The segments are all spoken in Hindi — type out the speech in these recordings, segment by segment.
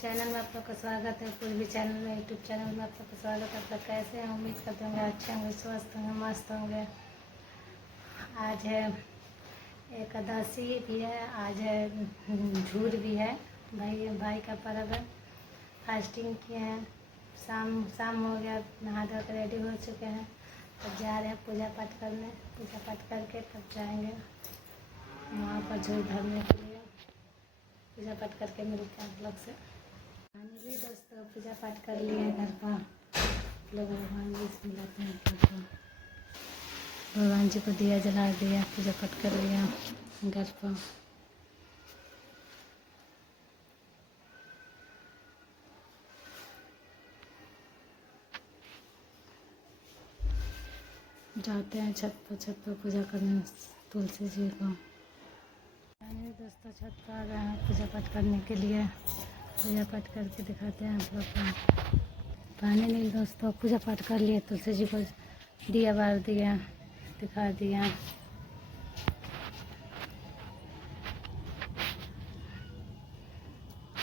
चैनल में आप लोग का स्वागत है। पूर्वी चैनल में यूट्यूब चैनल में आप लोग का स्वागत है। आप लोग कैसे हैं? उम्मीद करते होंगे अच्छे होंगे, स्वस्थ होंगे, मस्त होंगे। आज है एकादशी भी है, आज है झूर भी है। भाई का पर्व है। फास्टिंग किए हैं। शाम हो गया, नहा धो कर रेडी हो चुके हैं। अब जा रहे हैं पूजा पाठ करने। पूजा पाठ करके तब जाएंगे वहाँ पर झूर भरने के लिए। पूजा पाठ करके मिलते हैं आप लोग से। फाइनली दोस्तों पूजा पाठ कर लिए घर पर। लोग भगवान जी से मिलाते हैं। भगवान जी को दिया जला दिया, पूजा पाठ कर लिया घर पर। जाते हैं छत पर पूजा करने तुलसी जी को। फाइनली दोस्तों छत पर आ गए हैं पूजा पाठ करने के लिए। पूजा पाठ करके दिखाते हैं आप लोग को। फाइनली दोस्तों पूजा पाठ कर लिए, तुलसी जी को दिया बार दिया, दिखा दिया।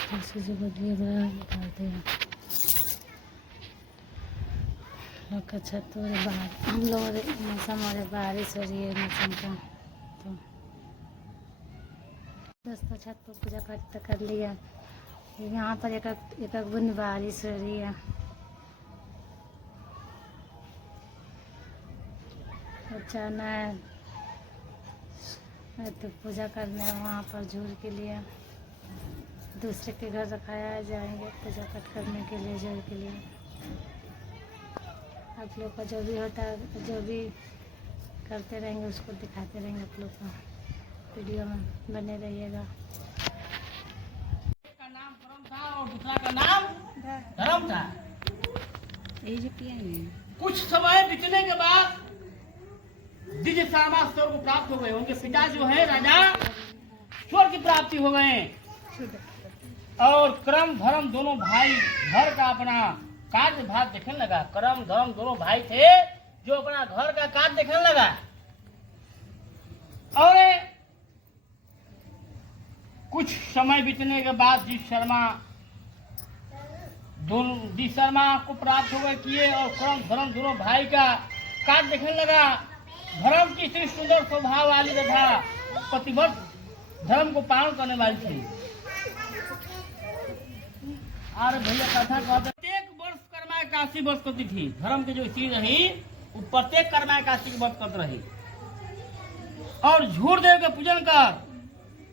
तुलसी जी को दिया बार दिखा दिया। लोग का छत हो रहा बाहर, हम लोग मौसम हो रहा बारिश हो रही है मौसम का। तो दोस्तों छत पर पूजा पाठ तो कर लिया। यहाँ पर एक बूंद बारिश हो रही है। और जाना है तो पूजा करने वहाँ पर झूर के लिए। दूसरे के घर रखाया जाएंगे पूजा पाठ करने के लिए, झूर के लिए। आप लोग का जो भी होता है, जो भी करते रहेंगे उसको दिखाते रहेंगे आप लोग को। वीडियो में बने रहिएगा। और दूसरा का नाम धर्म था। कुछ समय बीतने के बाद दिव्य सामा स्वर्ग को प्राप्त हो गए। उनके पिता जो है राजा स्वर्ग की प्राप्ति हो गए। और कर्म धर्म दोनों भाई घर का अपना कार्य भाग देखने लगा। कर्म धर्म दोनों भाई थे जो अपना घर का कार्य देखने लगा। और कुछ समय बीतने के बाद जिस शर्मा को प्राप्त हो गए किए और कर्म धर्म दोनों भाई का कार्य देखने लगा। धर्म की इतनी सुंदर स्वभाव वाली तथा प्रतिबद्ध धर्म को पालन करने वाली थी। और भैया कथा कहते प्रत्येक वर्ष कर्मा एकादशी वर्ष करती थी। धर्म की जो स्त्री रही वो प्रत्येक कर्मा एकादशी के वर्ष करती रही। और झूर देव के पूजन कर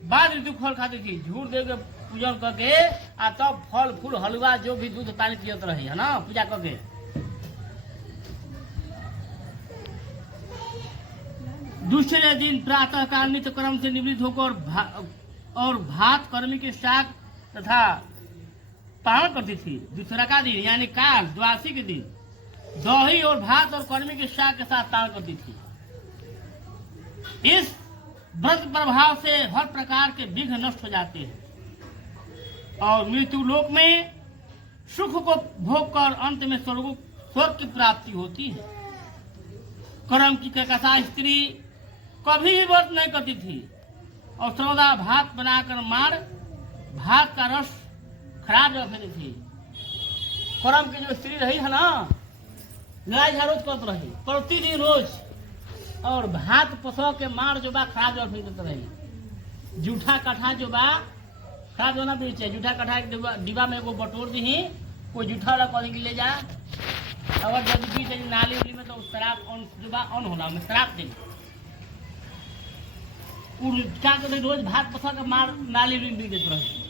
बाद ऋतु फल खाती थी। झूर देव के पूजन करके आ तब फल फूल हलवा जो भी दूध पानी पियत रही है ना पूजा करके। दूसरे दिन प्रातः काल नित्य कर्म से निवृत्त होकर और भात कर्मी के साथ तथा पालन करती थी। दूसरा का दिन यानी काल द्वादशी के दिन दही और भात और कर्मी के साग के साथ पालन करती थी। इस व्रत प्रभाव से हर प्रकार के विघ्न नष्ट हो जाते हैं और मृत्यु लोक में सुख को भोग कर अंत में स्वर्ग की प्राप्ति होती है। कर्म की कसा स्त्री कभी भी व्रत नहीं करती थी और सर्वदा भात बनाकर मार भात का रस खराब रखती थी। कर्म की जो स्त्री रही है ना, लड़ाई झगड़ा करती रही प्रतिदिन रोज। और भात पसो के मार जो बा खराब रखते रही। जूठा कट्ठा जो बा खराब होना भी चाहिए। जूठा कट्ठा डिब्बा में एगो बटोर दी, कोई जूठा वाला कहीं ले जा। अगर जब भी नाली उली में तो शराब जो बा ऑन होला में शराब दे क्या करते रोज भात पसा के मार नाली उली भी देते रहे।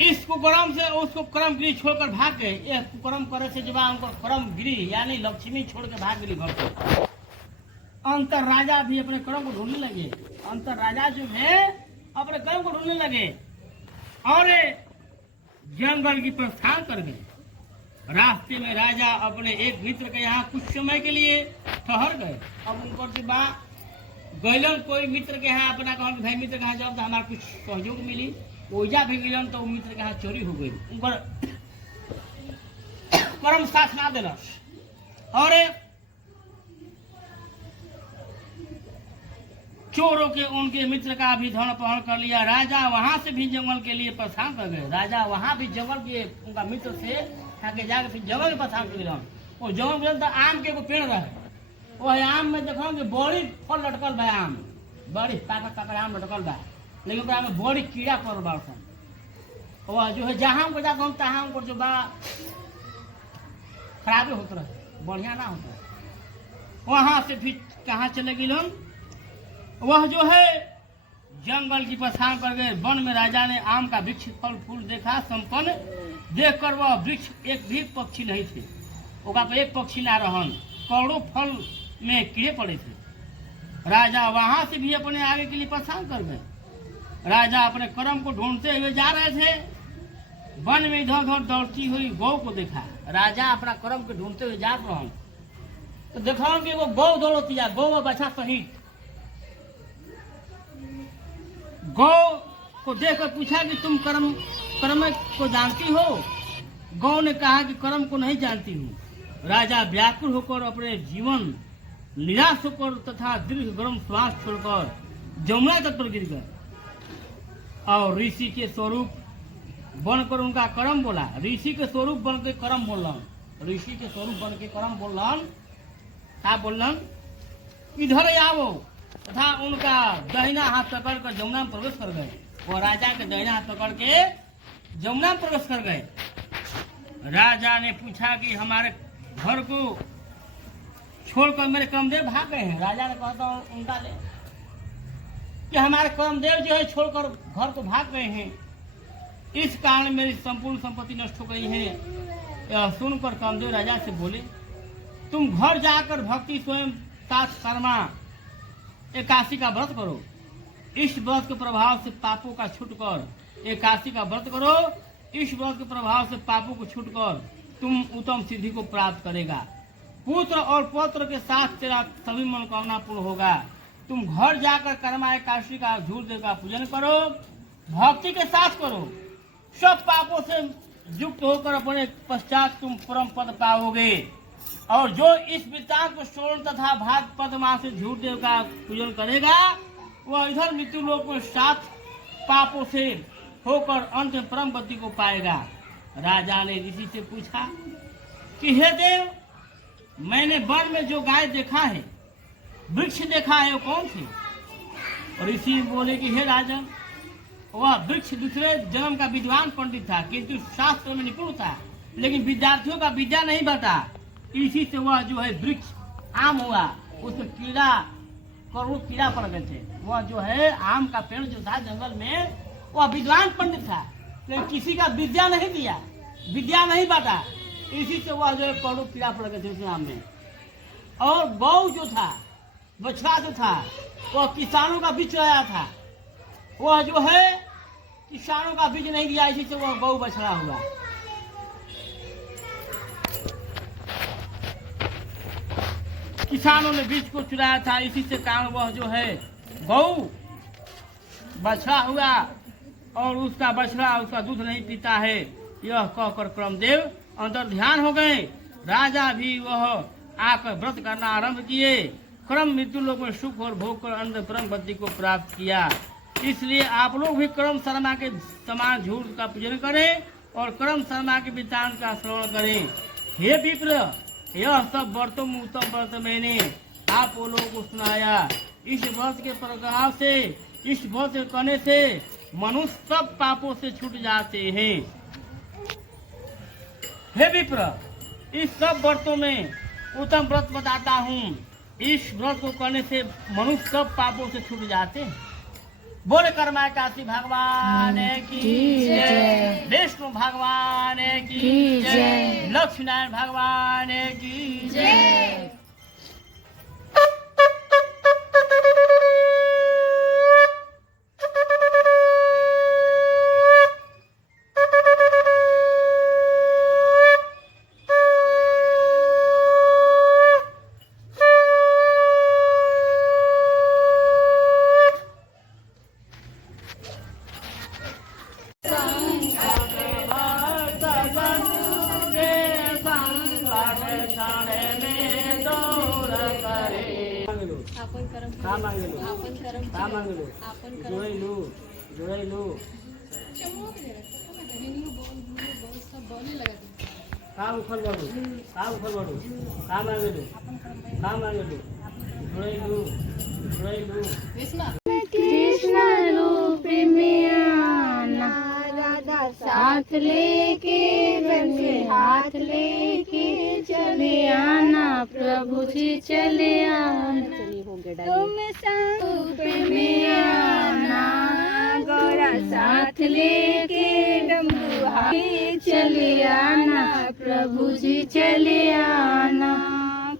इस कुकर्म से उसको कर्म गिरी छोड़कर भाग गए। यह कुकर्म करे से जब उनको कर्म गिरी यानी लक्ष्मी छोड़ के भाग गई घर से। अंतर राजा भी अपने कर्म को ढूंढने लगे। अंतर राजा जो है अपने कर्म को ढूंढने लगे और जंगल की प्रस्थान कर गए। रास्ते में राजा अपने एक मित्र के यहाँ कुछ समय के लिए ठहर गए। अब उनको गैलन कोई मित्र के यहाँ अपना कहा भाई मित्र के यहाँ जब तो हमारा कुछ सहयोग मिली। ओजा भी गिलन तो मित्र के यहाँ चोरी हो गई। उनकर कर्म साथ ना देना और चोरों के उनके मित्र का भी धन अपहरण कर लिया। राजा वहां से भी जंगल के लिए प्रस्थान कर गए। राजा वहां भी जंगल के उनका मित्र से आगे जाकर फिर जंगल के प्रस्थान कर गए। वो जंगल में तो आम के एगो पेड़ रहे, वह आम में देखो कि बड़ी फल लटकल बा, आम बड़ी पाकड़ पाकड़ आम लटकल बा, लेकिन ओकरा में बड़ी कीड़ा पड़ल बा। वह जो है जहाँ हमको जाता हम तहाँ हमको जो बा खराबे होता रहे, बढ़िया ना होता रहे। वहां से फिर कहाँ चले गए? वह जो है जंगल की प्रस्थान कर गए। वन में राजा ने आम का वृक्ष फल फूल देखा, संपन्न देखकर वह वृक्ष एक भी पक्षी नहीं थे, ओका पर एक पक्षी ना रहन, करोड़ों फल में कीड़े पड़े थे। राजा वहां से भी अपने आगे के लिए प्रस्थान कर गए। राजा अपने कर्म को ढूंढते हुए जा रहे थे। वन में इधर उधर दौड़ती हुई गौ को देखा। राजा अपना कर्म को ढूंढते हुए जा रहा हूँ तो देखा कि वो गौ दौड़ती है, गौ और बच्चा सहित। गौ को देखकर पूछा कि तुम कर्म को जानती हो? गौ ने कहा कि कर्म को नहीं जानती हूँ। राजा व्याकुल होकर अपने जीवन निराश होकर तथा दीर्घ गर्म श्वास छोड़कर जमुना तट पर गिर गए और ऋषि के स्वरूप बनकर उनका कर्म बोला। ऋषि के स्वरूप बन के कर्म बोलन, ऋषि के स्वरूप बन के कर्म बोलन। क्या बोलन? इधर आओ, तथा उनका दाहिना हाथ पकड़ कर जमुना में प्रवेश कर गए। वो राजा के दाहिना हाथ पकड़ के जमुना में प्रवेश कर गए। राजा ने पूछा कि हमारे घर को छोड़कर मेरे कर्मदेव भाग गए हैं। राजा ने कहा था उनका ले कि हमारे कर्मदेव जो है छोड़कर घर को भाग गए हैं, इस कारण मेरी संपूर्ण संपत्ति नष्ट हो गई है। यह सुनकर कर्मदेव राजा से बोले, तुम घर जाकर भक्ति स्वयं साथ शर्मा एकादशी का व्रत करो। इस व्रत के प्रभाव से पापों का छूटकर एकादशी का व्रत करो। इस व्रत के प्रभाव से पापों को छूटकर तुम उत्तम सिद्धि को प्राप्त करेगा। पुत्र और पौत्र के साथ तेरा सभी मनोकामना पूर्ण होगा। तुम घर जाकर कर्मा एकादशी का झूठ देव का पूजन करो, भक्ति के साथ करो। सब पापों से युक्त होकर अपने पश्चात तुम परम पद पाओगे। और जो इस वृत्तांत को श्रवण तथा भाग पद्मा से झूठ देव का पूजन करेगा, वह इधर मृत्यु लोक में 7 पापों से होकर अंत में परम गति को पाएगा। राजा ने ऋषि से पूछा कि हे देव, मैंने वन में जो गाय देखा है, वृक्ष देखा है, वो कौन थे? और ऋषि बोले कि हे राजन, वह वृक्ष दूसरे जन्म का विद्वान पंडित था, किंतु शास्त्र में निपुण था, लेकिन विद्यार्थियों का विद्या नहीं बता। इसी से वह जो है वृक्ष आम हुआ, उसमें कीड़ा करोड़ों कीड़ा पड़ गए थे। वह जो है आम का पेड़ जो था जंगल में, वह विद्वान पंडित था, लेकिन किसी का विद्या नहीं दिया, विद्या नहीं बांटा। इसी से वह जो है करोड़ों कीड़ा पड़ गए थे उस आम में। और गौ जो था, बछड़ा जो था, वह किसानों का बीज आया था। वह जो है किसानों का बीज नहीं दिया, इसी से वह गौ बछड़ा हुआ। किसानों ने बीज को चुराया था, इसी से कारण वह जो है गौ बछड़ा हुआ और उसका बछड़ा उसका दूध नहीं पीता है। यह कहकर क्रमदेव अंतर ध्यान हो गए। राजा भी वह आकर व्रत करना आरंभ किए। क्रम मृत्यु लोक में सुख और भोग कर अंत परम गति को प्राप्त किया। इसलिए आप लोग भी क्रम शर्मा के समान झूठ का पूजन करें और क्रम शर्मा के वृत्तांत का श्रवण करें। हे विप्र, यह सब व्रतों में उत्तम व्रत मैंने आप लोगों को सुनाया। इस व्रत के प्रभाव से, इस व्रत करने से मनुष्य सब पापों से छूट जाते हैं। हे विप्र, इस सब व्रतों में उत्तम व्रत बताता हूँ। इस व्रत को करने से मनुष्य सब पापों से छूट जाते हैं। बोल कर्मा काशी भगवान की जय, विष्णु भगवान की जय, लक्ष्मी नारायण भगवान की जय। क्षण में का मांगे लो जोड़े लो जोड़े लो का उखल बाबू का उखल बाबू का मांगे लो जोड़े लो कृष्ण रूप में आना राधा साथ लेके बंदे हाथ लेके चले आना प्रभु जी चले आना तुम रूप में आना गौरा साथ लेके डमरू हाथ चले आना प्रभु जी चले आना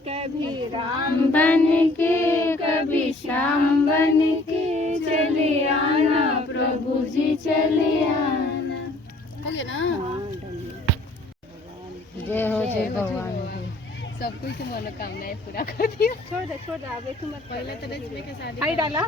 कभी राम बन के कभी श्याम बन के चले आना प्रभु जी चले आना। जय हो जय भगवान सब कुछ मनोकामनाएं पूरा कर दिया। छोड़ दे अब एक मत पहले तो लक्ष्मी के शादी डाला